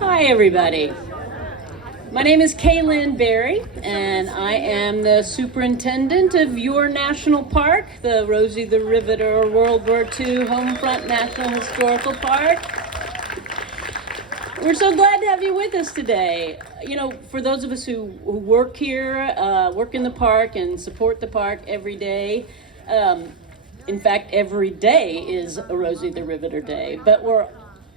Hi, everybody. My name is Kaylin Berry, and I am the superintendent of your national park, the Rosie the Riveter World War II Homefront National Historical Park. We're so glad to have you with us today. You know, for those of us who work here, work in the park and support the park every day, in fact, every day is a Rosie the Riveter Day, but we're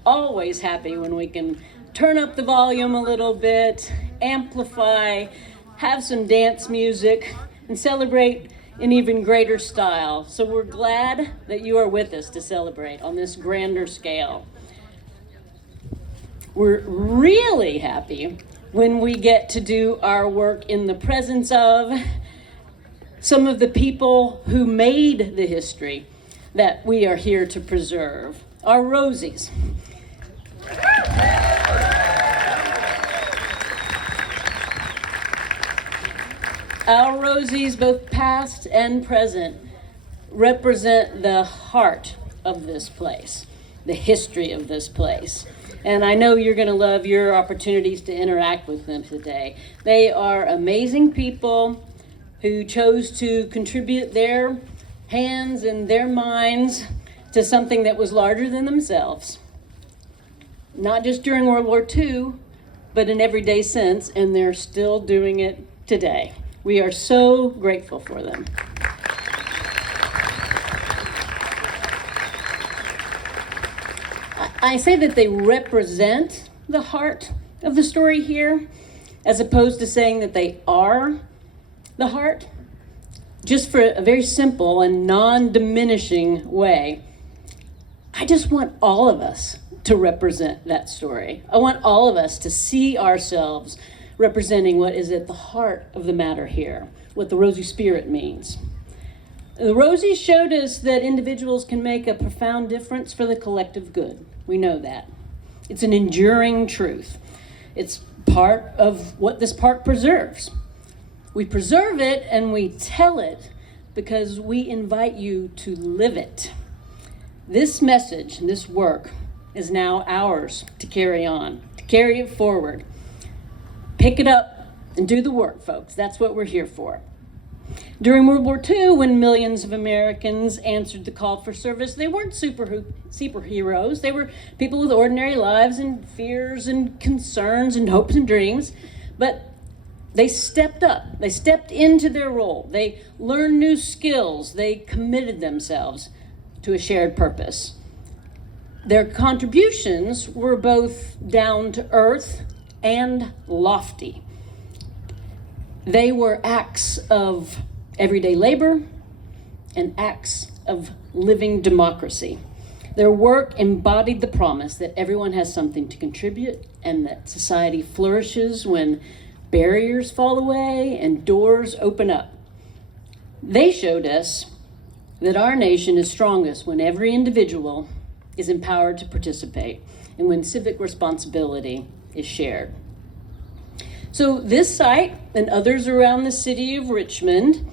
always happy when we can turn up the volume a little bit, amplify, have some dance music, and celebrate in even greater style. So we're glad that you are with us to celebrate on this grander scale. We're really happy when we get to do our work in the presence of some of the people who made the history that we are here to preserve, our Rosies. Our Rosies, both past and present, represent the heart of this place, the history of this place. And I know you're going to love your opportunities to interact with them today. They are amazing people who chose to contribute their hands and their minds to something that was larger than themselves. Not just during World War II, but in everyday sense, and they're still doing it today. We are so grateful for them. I say that they represent the heart of the story here, as opposed to saying that they are the heart, just for a very simple and non-diminishing way. I just want all of us to represent that story. I want all of us to see ourselves representing what is at the heart of the matter here, what the Rosie spirit means. The Rosies showed us that individuals can make a profound difference for the collective good. We know that. It's an enduring truth. It's part of what this park preserves. We preserve it and we tell it because we invite you to live it. This message, this work, is now ours to carry on, to carry it forward. Pick it up and do the work, folks. That's what we're here for. During World War II, when millions of Americans answered the call for service, they weren't superheroes. They were people with ordinary lives and fears and concerns and hopes and dreams. But they stepped up. They stepped into their role. They learned new skills. They committed themselves to a shared purpose. Their contributions were both down to earth and lofty. They were acts of everyday labor and acts of living democracy. Their work embodied the promise that everyone has something to contribute and that society flourishes when barriers fall away and doors open up. They showed us that our nation is strongest when every individual is empowered to participate and when civic responsibility is shared. So this site and others around the city of Richmond,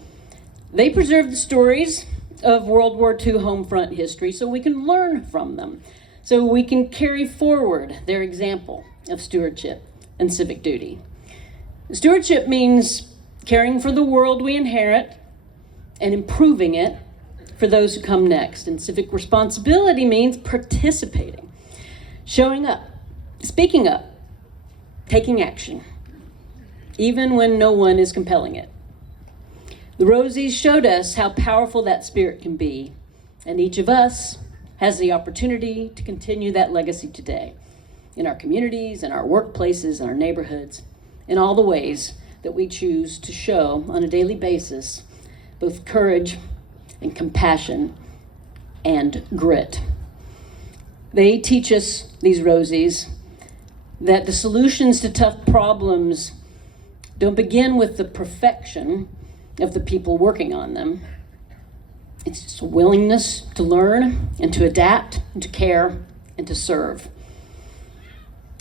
they preserve the stories of World War II homefront history so we can learn from them, so we can carry forward their example of stewardship and civic duty. Stewardship means caring for the world we inherit and improving it for those who come next. And civic responsibility means participating, showing up, speaking up, taking action, even when no one is compelling it. The Rosies showed us how powerful that spirit can be, and each of us has the opportunity to continue that legacy today in our communities, in our workplaces, in our neighborhoods, in all the ways that we choose to show on a daily basis both courage and compassion and grit. They teach us, these Rosies, that the solutions to tough problems don't begin with the perfection of the people working on them. It's just a willingness to learn and to adapt and to care and to serve.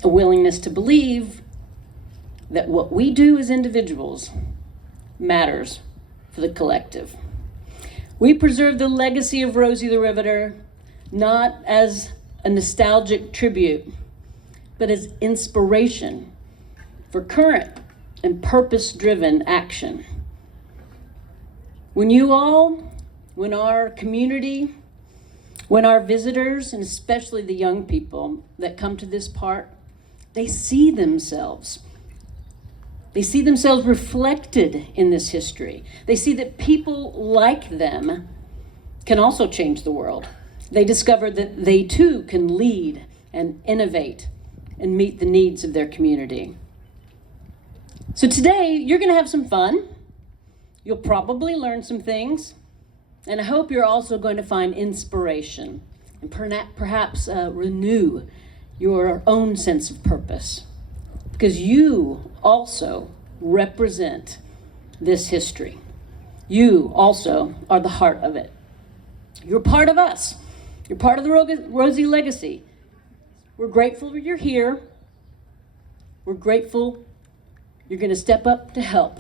A willingness to believe that what we do as individuals matters for the collective. We preserve the legacy of Rosie the Riveter not as a nostalgic tribute, but as inspiration for current and purpose-driven action. When our community, when our visitors, and especially the young people that come to this park, they see themselves. They see themselves reflected in this history. They see that people like them can also change the world. They discover that they too can lead and innovate and meet the needs of their community. So today, you're gonna have some fun. You'll probably learn some things. And I hope you're also going to find inspiration and perhaps renew your own sense of purpose, because you also represent this history. You also are the heart of it. You're part of us. You're part of the Rosie legacy. We're grateful you're here. We're grateful you're going to step up to help.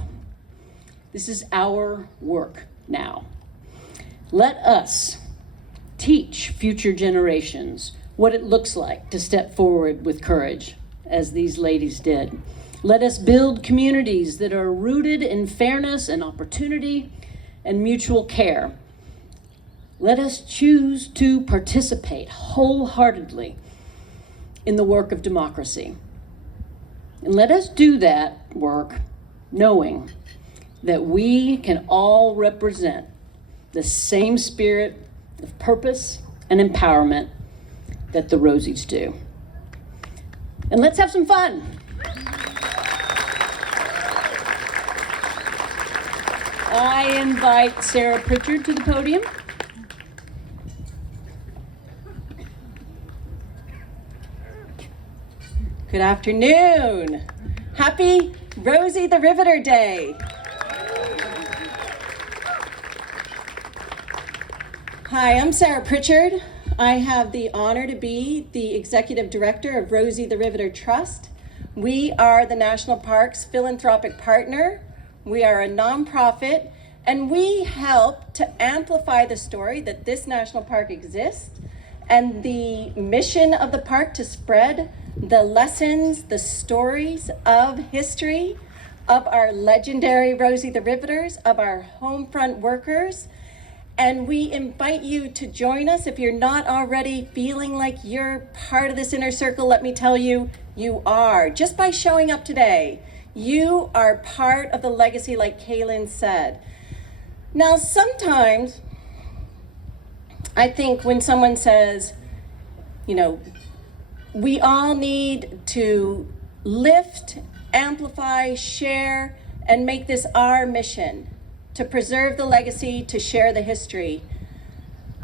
This is our work now. Let us teach future generations what it looks like to step forward with courage, as these ladies did. Let us build communities that are rooted in fairness and opportunity and mutual care. Let us choose to participate wholeheartedly in the work of democracy. And let us do that work knowing that we can all represent the same spirit of purpose and empowerment that the Rosies do. And let's have some fun. I invite Sarah Pritchard to the podium. Good afternoon. Happy Rosie the Riveter Day. Hi, I'm Sarah Pritchard. I have the honor to be the Executive Director of Rosie the Riveter Trust. We are the National Parks philanthropic partner. We are a nonprofit, and we help to amplify the story that this national park exists and the mission of the park to spread the lessons, the stories of history, of our legendary Rosie the Riveters, of our home front workers. And we invite you to join us. If you're not already feeling like you're part of this inner circle, let me tell you, you are. Just by showing up today, you are part of the legacy, like Kaylin said. Now, sometimes I think when someone says, we all need to lift, amplify, share, and make this our mission, to preserve the legacy, to share the history.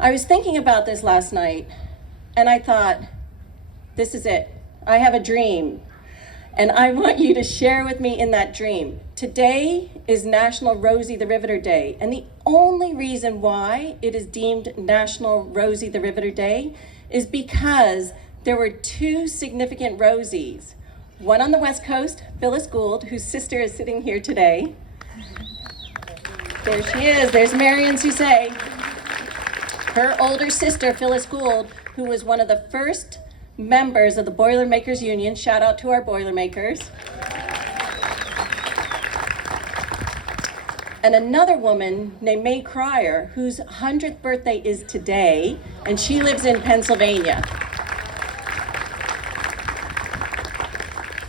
I was thinking about this last night, and I thought, this is it. I have a dream, and I want you to share with me in that dream. Today is National Rosie the Riveter Day, and the only reason why it is deemed National Rosie the Riveter Day is because there were two significant Rosies. One on the West Coast, Phyllis Gould, whose sister is sitting here today. There she is, there's Marion Susay. Her older sister, Phyllis Gould, who was one of the first members of the Boilermakers Union. Shout out to our Boilermakers. And another woman named May Cryer, whose 100th birthday is today, and she lives in Pennsylvania.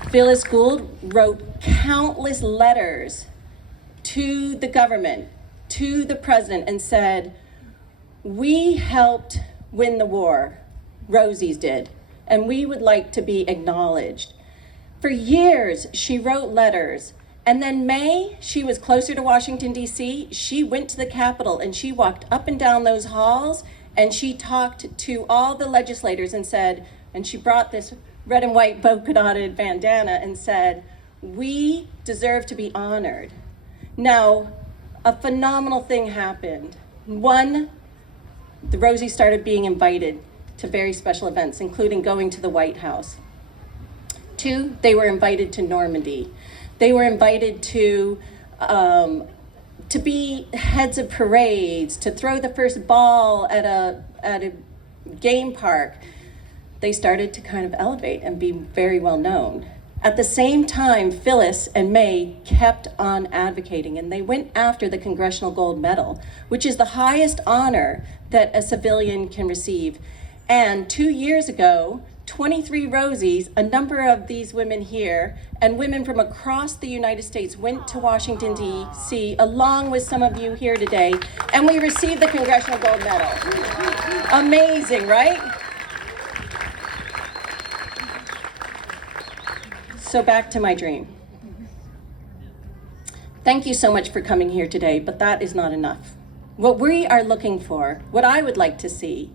Phyllis Gould wrote countless letters to the government, to the president, and said, we helped win the war, Rosies did, and we would like to be acknowledged. For years, she wrote letters, and then May, she was closer to Washington, D.C., she went to the Capitol and she walked up and down those halls and she talked to all the legislators and said, and she brought this red and white polka-dotted bandana and said, we deserve to be honored. Now, a phenomenal thing happened. One, the Rosies started being invited to very special events, including going to the White House. Two, they were invited to Normandy. They were invited to be heads of parades, to throw the first ball at a game park. they started to kind of elevate and be very well known. At the same time, Phyllis and May kept on advocating, and they went after the Congressional Gold Medal, which is the highest honor that a civilian can receive. And 2 years ago, 23 Rosies, a number of these women here, and women from across the United States went to Washington, D.C., along with some of you here today, and we received the Congressional Gold Medal. Amazing, right? So back to my dream. Thank you so much for coming here today, but that is not enough. What we are looking for, what I would like to see,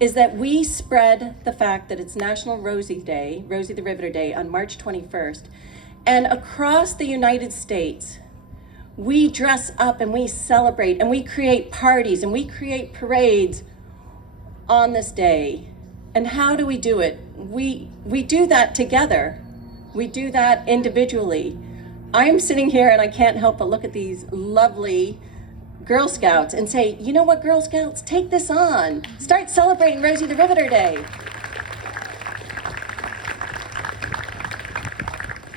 is that we spread the fact that it's National Rosie Day, Rosie the Riveter Day, on March 21st. And across the United States, we dress up and we celebrate and we create parties and we create parades on this day. And how do we do it? We do that together. We do that individually. I'm sitting here and I can't help but look at these lovely Girl Scouts and say, you know what, Girl Scouts, take this on. Start celebrating Rosie the Riveter Day.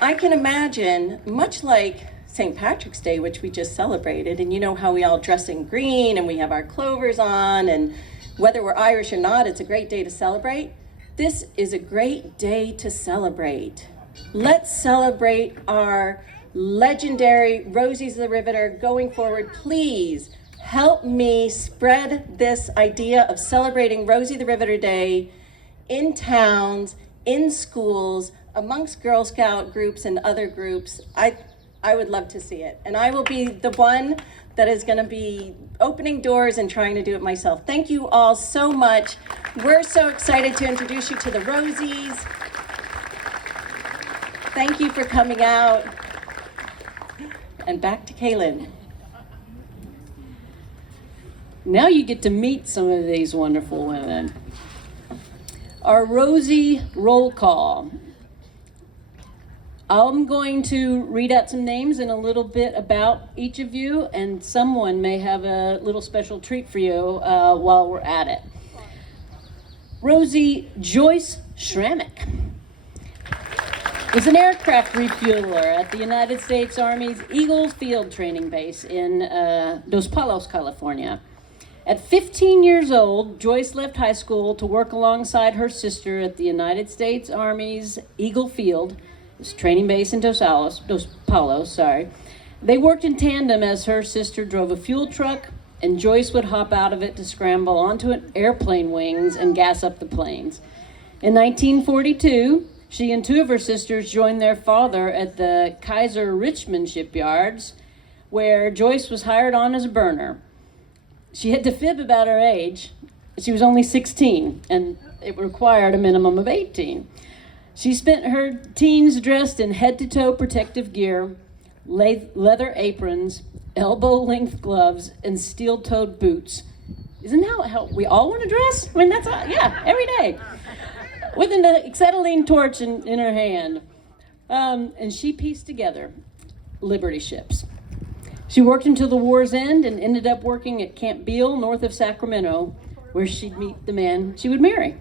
I can imagine, much like St. Patrick's Day, which we just celebrated, and you know how we all dress in green and we have our clovers on, and whether we're Irish or not, it's a great day to celebrate. This is a great day to celebrate. Let's celebrate our legendary Rosie the Riveter going forward. Please help me spread this idea of celebrating Rosie the Riveter Day in towns, in schools, amongst Girl Scout groups and other groups. I would love to see it. And I will be the one that is going to be opening doors and trying to do it myself. Thank you all so much. We're so excited to introduce you to the Rosies. Thank you for coming out. And back to Kaylin. Now you get to meet some of these wonderful women. Our Rosie roll call. I'm going to read out some names and a little bit about each of you, and someone may have a little special treat for you while we're at it. Rosie Joyce Schrammick was an aircraft refueler at the United States Army's Eagle Field Training Base in Dos Palos, California. At 15 years old, Joyce left high school to work alongside her sister at the United States Army's Eagle Field, this training base in Dos Palos. They worked in tandem as her sister drove a fuel truck, and Joyce would hop out of it to scramble onto an airplane wings and gas up the planes. In 1942, she and two of her sisters joined their father at the Kaiser Richmond shipyards, where Joyce was hired on as a burner. She had to fib about her age. She was only 16, and it required a minimum of 18. She spent her teens dressed in head-to-toe protective gear, leather aprons, elbow-length gloves, and steel-toed boots. Isn't that how we all want to dress? I mean, that's all, yeah, every day. With an acetylene torch in her hand. And she pieced together Liberty ships. She worked until the war's end and ended up working at Camp Beale, north of Sacramento, where she'd meet the man she would marry.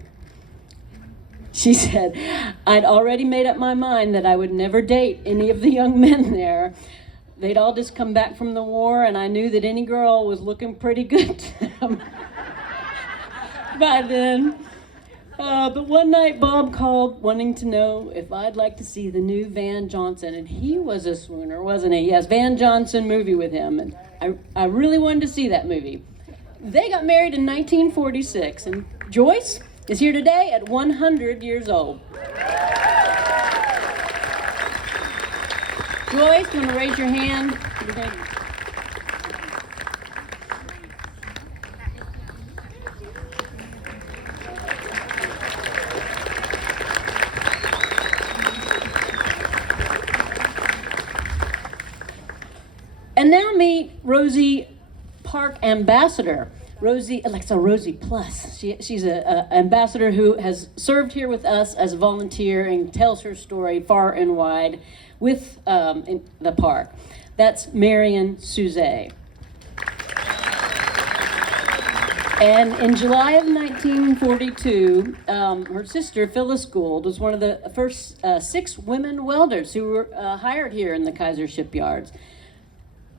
She said, I'd already made up my mind that I would never date any of the young men there. They'd all just come back from the war, and I knew that any girl was looking pretty good to them by then. But one night Bob called wanting to know if I'd like to see the new Van Johnson, and he was a swooner, wasn't he? Yes, Van Johnson movie with him, and I really wanted to see that movie. They got married in 1946, and Joyce is here today at 100 years old. Joyce, you want to raise your hand? And now meet Rosie Park Ambassador. Rosie Plus. She's an ambassador who has served here with us as a volunteer and tells her story far and wide with in the park. That's Marion Suzette. And in July of 1942, her sister, Phyllis Gould, was one of the first 6 women welders who were hired here in the Kaiser shipyards.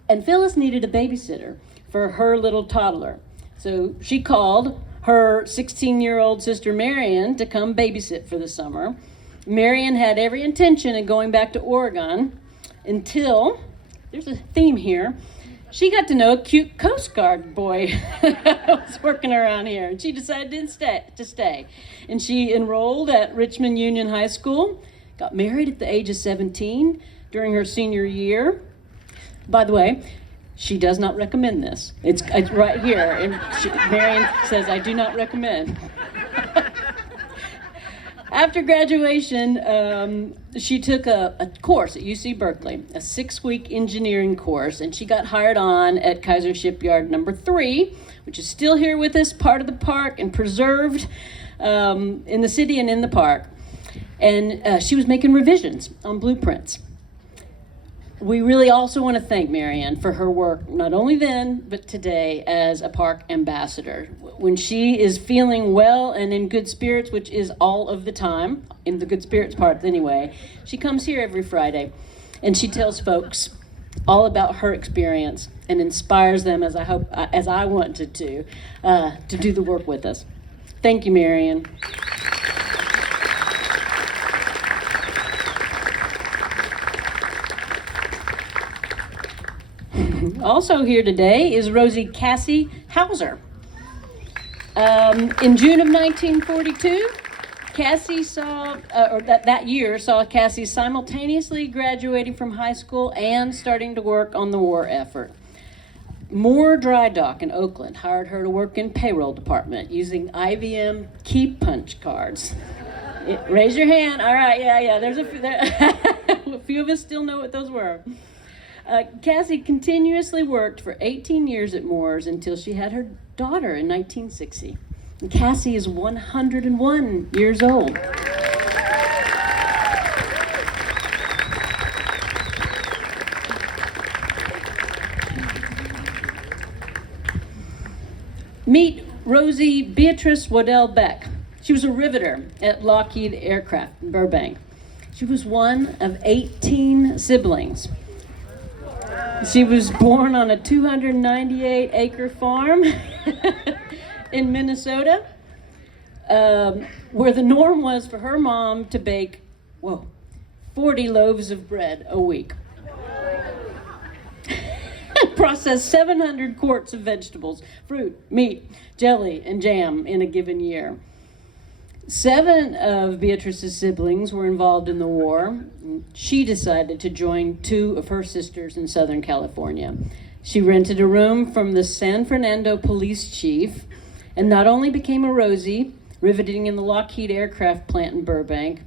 And Phyllis needed a babysitter for her little toddler. So she called her 16-year-old sister, Marion, to come babysit for the summer. Marion had every intention of going back to Oregon until, there's a theme here, she got to know a cute Coast Guard boy who was working around here, and she decided to stay. And she enrolled at Richmond Union High School, got married at the age of 17 during her senior year. By the way, she does not recommend this. It's right here, and Marion says, I do not recommend. After graduation, she took a course at UC Berkeley, a 6-week engineering course, and she got hired on at Kaiser Shipyard number 3, which is still here with us, part of the park and preserved in the city and in the park. And she was making revisions on blueprints. We really also want to thank Marianne for her work, not only then, but today as a park ambassador. When she is feeling well and in good spirits, which is all of the time, in the good spirits part anyway, she comes here every Friday and she tells folks all about her experience and inspires them, as I wanted to do the work with us. Thank you, Marianne. Also here today is Rosie Cassie Hauser. In June of 1942, Cassie that year saw Cassie simultaneously graduating from high school and starting to work on the war effort. Moore Dry Dock in Oakland hired her to work in payroll department using IBM key punch cards. Raise your hand. All right, yeah. There's a few of us still know what those were. Cassie continuously worked for 18 years at Moore's until she had her daughter in 1960. And Cassie is 101 years old. Meet Rosie Beatrice Waddell Beck. She was a riveter at Lockheed Aircraft in Burbank. She was one of 18 siblings. She was born on a 298-acre farm in Minnesota, where the norm was for her mom to bake, 40 loaves of bread a week. Process 700 quarts of vegetables, fruit, meat, jelly, and jam in a given year. 7 of Beatrice's siblings were involved in the war. She decided to join 2 of her sisters in Southern California. She rented a room from the San Fernando police chief and not only became a Rosie, riveting in the Lockheed aircraft plant in Burbank,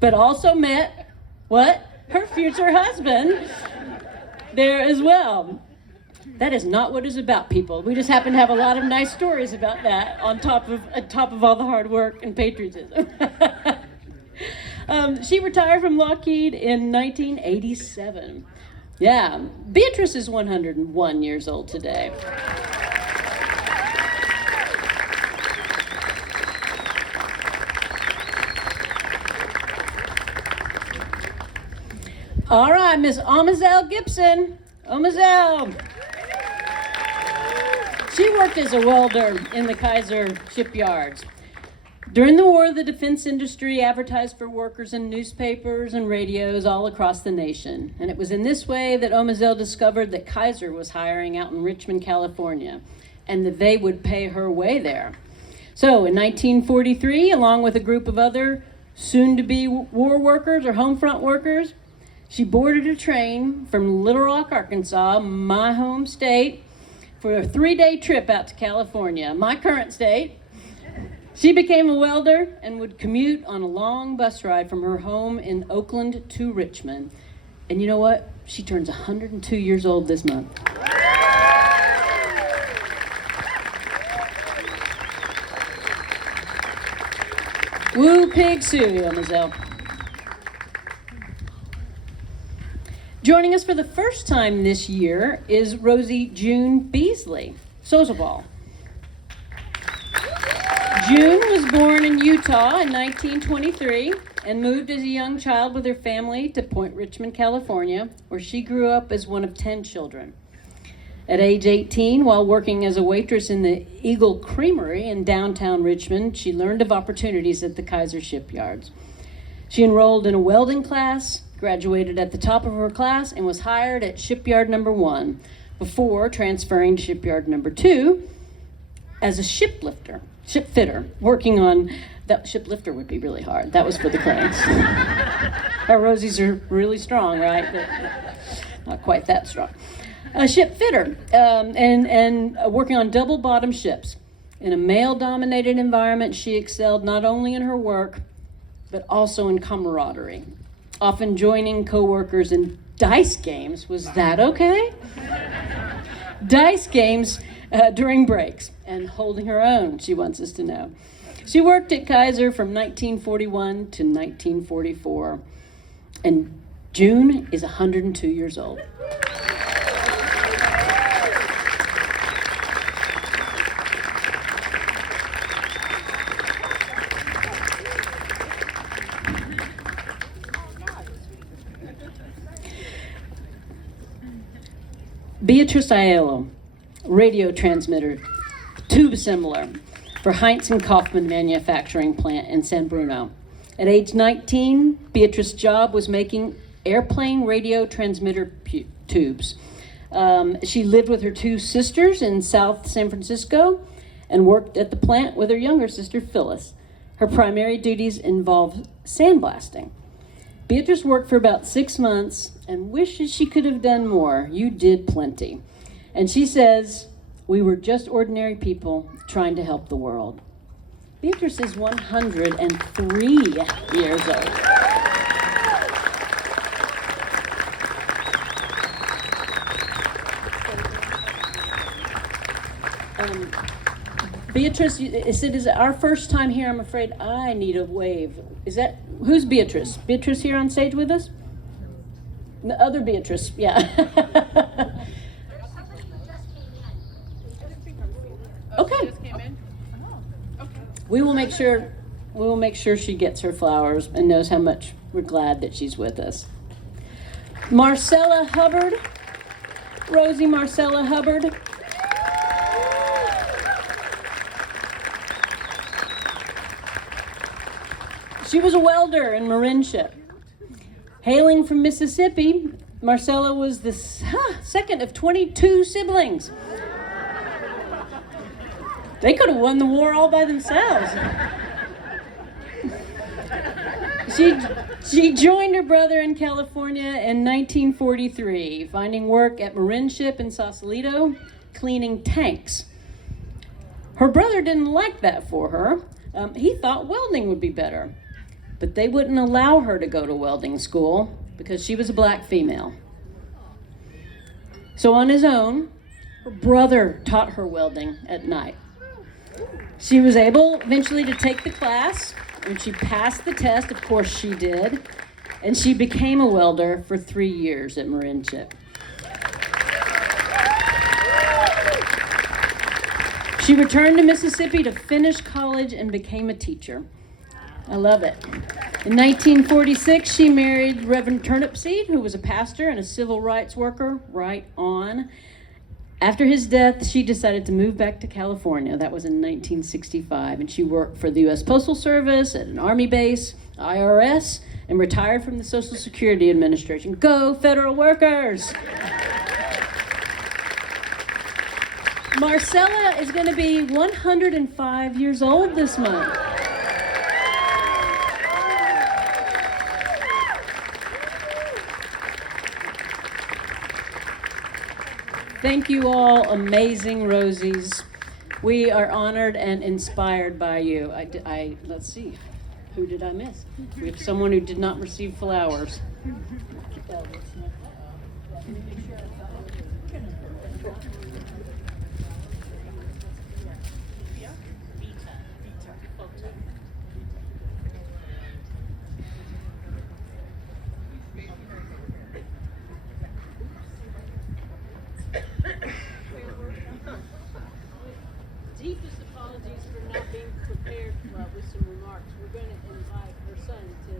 but also met, her future husband there as well. That is not what it's about, people. We just happen to have a lot of nice stories about that on top of all the hard work and patriotism. She retired from Lockheed in 1987. Yeah, Beatrice is 101 years old today. All right, Miss Omazelle Gibson. Omazelle. She worked as a welder in the Kaiser shipyards. During the war, the defense industry advertised for workers in newspapers and radios all across the nation. And it was in this way that Omazelle discovered that Kaiser was hiring out in Richmond, California, and that they would pay her way there. So in 1943, along with a group of other soon-to-be war workers or home front workers, she boarded a train from Little Rock, Arkansas, my home state, for a 3-day trip out to California, my current state. She became a welder and would commute on a long bus ride from her home in Oakland to Richmond. And you know what? She turns 102 years old this month. Woo pig sue, Omazelle. Joining us for the first time this year is Rosie June Beasley Sozabal. June was born in Utah in 1923 and moved as a young child with her family to Richmond, California, where she grew up as one of 10 children. At age 18, while working as a waitress in the Eagle Creamery in downtown Richmond, she learned of opportunities at the Kaiser shipyards. She enrolled in a welding class, graduated at the top of her class, and was hired at shipyard number 1 before transferring to shipyard number 2 as a shipfitter, working on, that shiplifter would be really hard. That was for the cranes. Our Rosies are really strong, right? But not quite that strong. A ship fitter, and working on double bottom ships. In a male-dominated environment, she excelled not only in her work, but also in camaraderie, often joining co-workers in dice games. Was that okay? Dice games during breaks, and holding her own, she wants us to know. She worked at Kaiser from 1941 to 1944, and June is 102 years old. Beatrice Aiello, radio transmitter, tube assembler for Heinz and Kaufman manufacturing plant in San Bruno. At age 19, Beatrice's job was making airplane radio transmitter tubes. She lived with her 2 sisters in South San Francisco and worked at the plant with her younger sister, Phyllis. Her primary duties involved sandblasting. Beatrice worked for about 6 months and wishes she could have done more. You did plenty. And she says, we were just ordinary people trying to help the world. Beatrice is 103 years old. Beatrice, it is our first time here. I'm afraid I need a wave. Is that, who's Beatrice? Beatrice here on stage with us? The other Beatrice, yeah. Okay. We will make sure she gets her flowers and knows how much we're glad that she's with us. Marcella Hubbard, Rosie Marcella Hubbard. She was a welder in Marin ship. Hailing from Mississippi, Marcella was the second of 22 siblings. They could have won the war all by themselves. She joined her brother in California in 1943, finding work at Marin ship in Sausalito, cleaning tanks. Her brother didn't like that for her. He thought welding would be better. But they wouldn't allow her to go to welding school because she was a black female. So on his own, her brother taught her welding at night. She was able eventually to take the class, and she passed the test, of course she did, and she became a welder for 3 years at Marin ship. She returned to Mississippi to finish college and became a teacher. I love it. In 1946, she married Reverend Turnipseed, who was a pastor and a civil rights worker. Right on. After his death, she decided to move back to California. That was in 1965, and she worked for the U.S. Postal Service, at an Army base, IRS, and retired from the Social Security Administration. Go, federal workers! Marcella is going to be 105 years old this month. Thank you all, amazing Rosies. We are honored and inspired by you. Let's see, who did I miss? We have someone who did not receive flowers. Deepest apologies for not being prepared. we're going to invite her son to.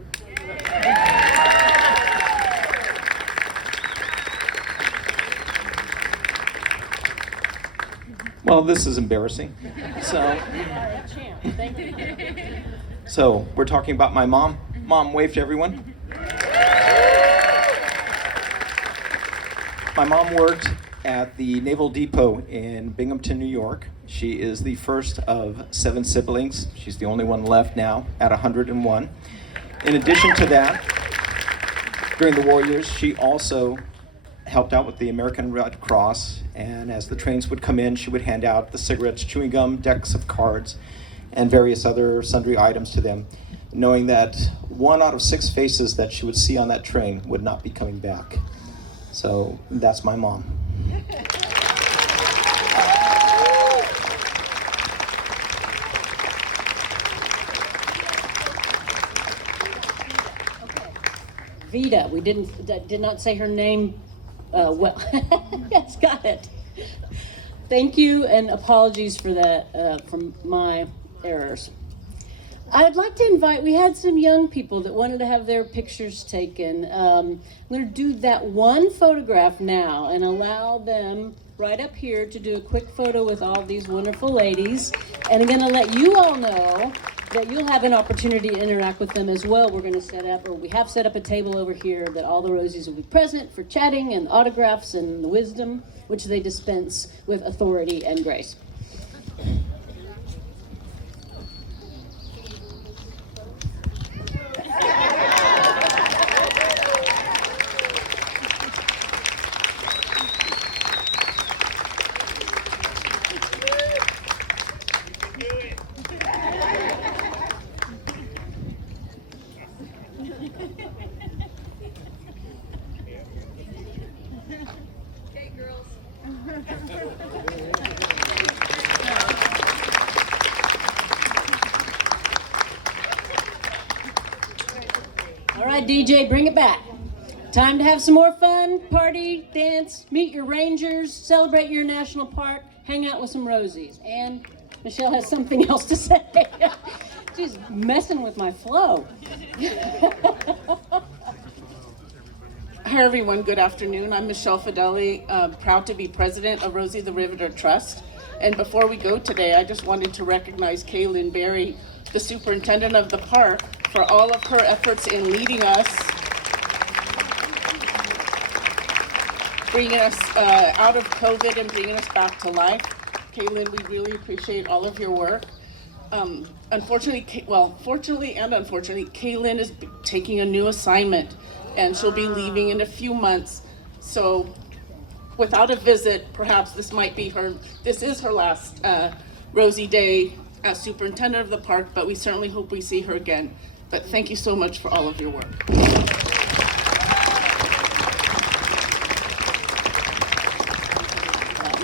Well, this is embarrassing. Thank you. So we're talking about my mom. Mom, wave to everyone. My mom worked at the Naval Depot in Binghamton, New York. She is the first of 7 siblings. She's the only one left now at 101. In addition to that, during the war years, she also helped out with the American Red Cross, and as the trains would come in, she would hand out the cigarettes, chewing gum, decks of cards, and various other sundry items to them, knowing that 1 out of 6 faces that she would see on that train would not be coming back. So that's my mom. Vida, we did not say her name well. Yes, got it. Thank you, and apologies for that, from my errors. I'd like to invite, we had some young people that wanted to have their pictures taken. I'm going to do that one photograph now and allow them right up here to do a quick photo with all these wonderful ladies. And I'm going to let you all know that you'll have an opportunity to interact with them as well. We're going to set up, or we have set up a table over here that all the Rosies will be present for chatting and autographs and the wisdom which they dispense with authority and grace. All right, DJ, bring it back. Time to have some more fun, party, dance, meet your rangers, celebrate your national park, hang out with some Rosies. And Michelle has something else to say. She's messing with my flow. Hi everyone, good afternoon. I'm Michelle Fideli, proud to be president of Rosie the Riveter Trust. And before we go today, I just wanted to recognize Kaylin Berry, the superintendent of the park, for all of her efforts in leading us, bringing us out of COVID and bringing us back to life. Kaylin, we really appreciate all of your work. Fortunately and unfortunately, Kaylin is taking a new assignment and she'll be leaving in a few months. So without a visit, perhaps this is her last Rosie Day as superintendent of the park, but we certainly hope we see her again. But thank you so much for all of your work.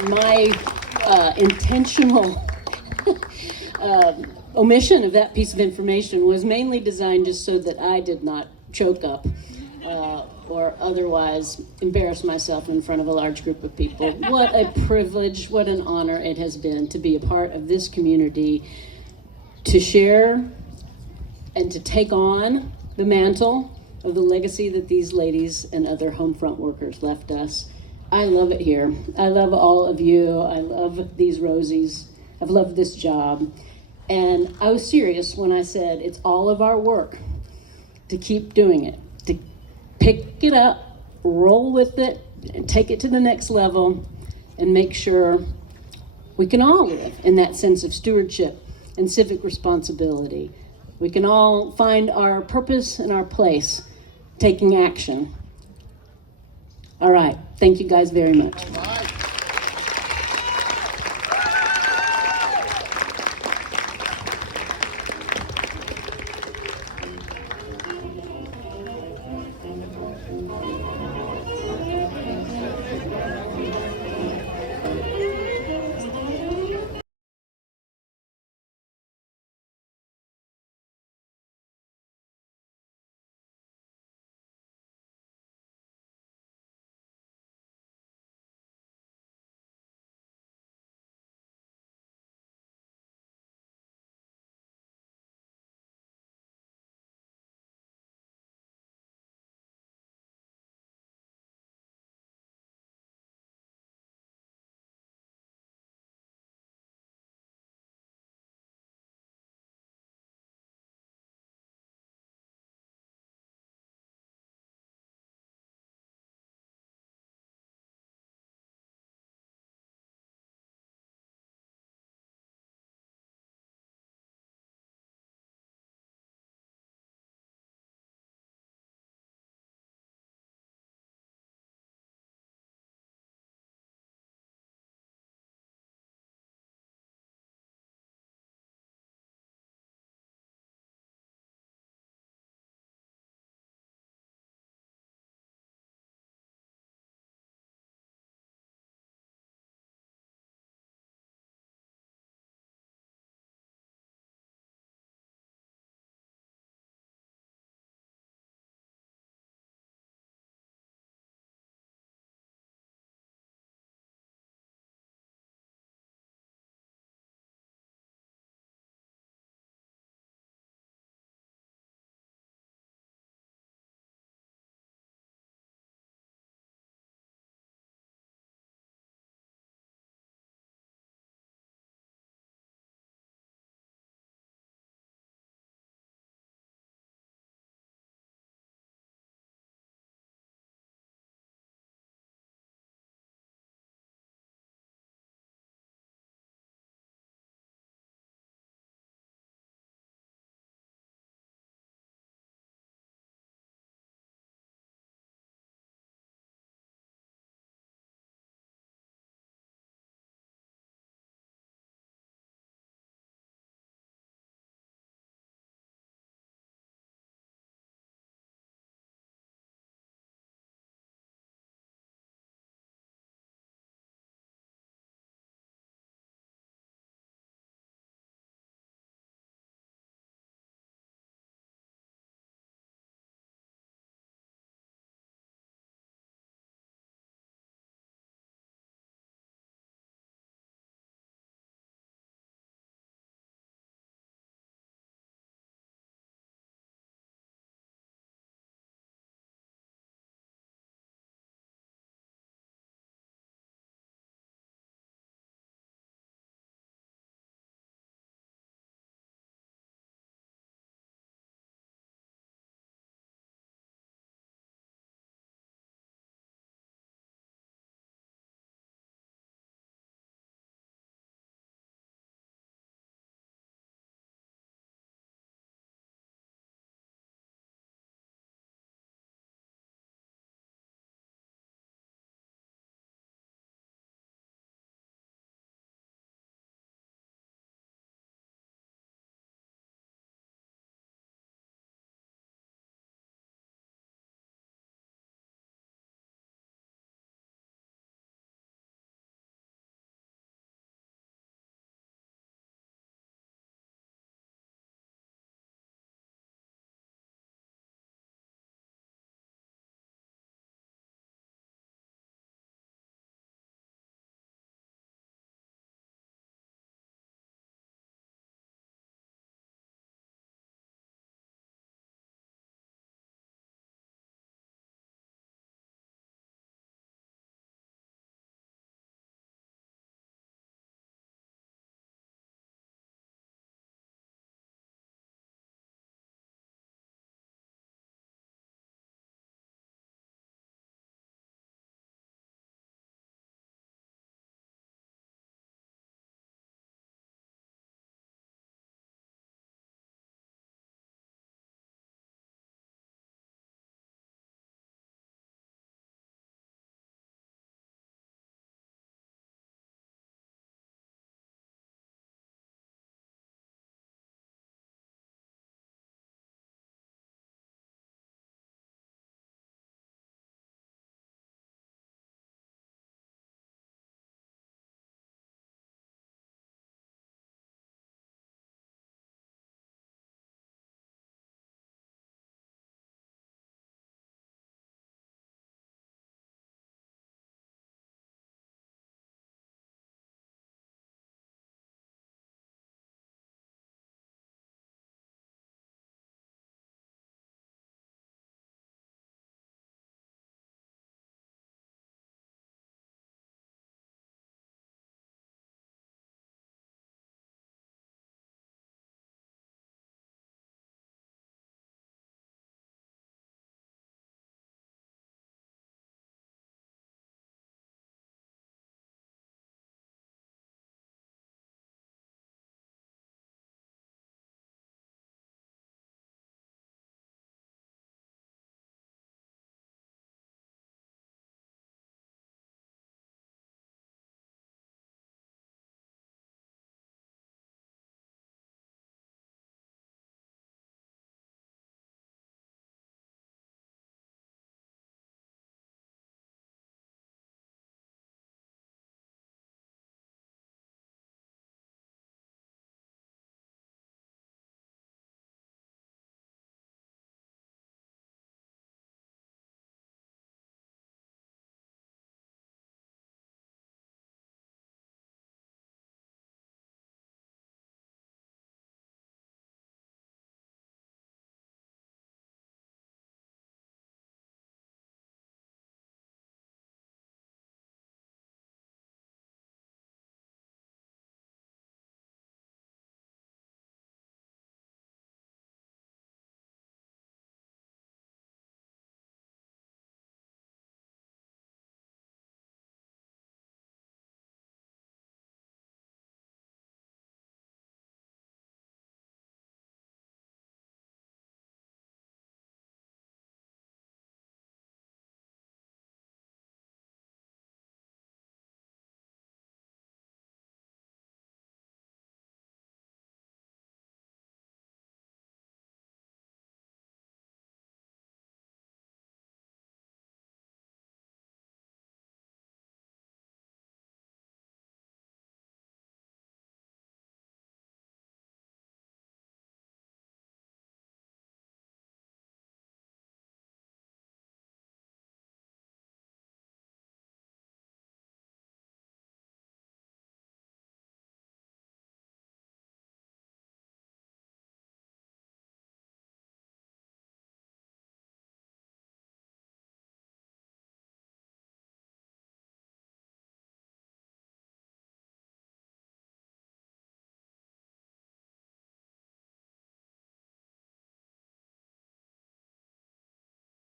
My intentional omission of that piece of information was mainly designed just so that I did not choke up or otherwise embarrass myself in front of a large group of people. What a privilege, what an honor it has been to be a part of this community, to share and to take on the mantle of the legacy that these ladies and other home front workers left us. I love it here. I love all of you. I love these Rosies. I've loved this job. And I was serious when I said it's all of our work to keep doing it, to pick it up, roll with it, and take it to the next level, and make sure we can all live in that sense of stewardship and civic responsibility. We can all find our purpose and our place, taking action. All right, thank you guys very much.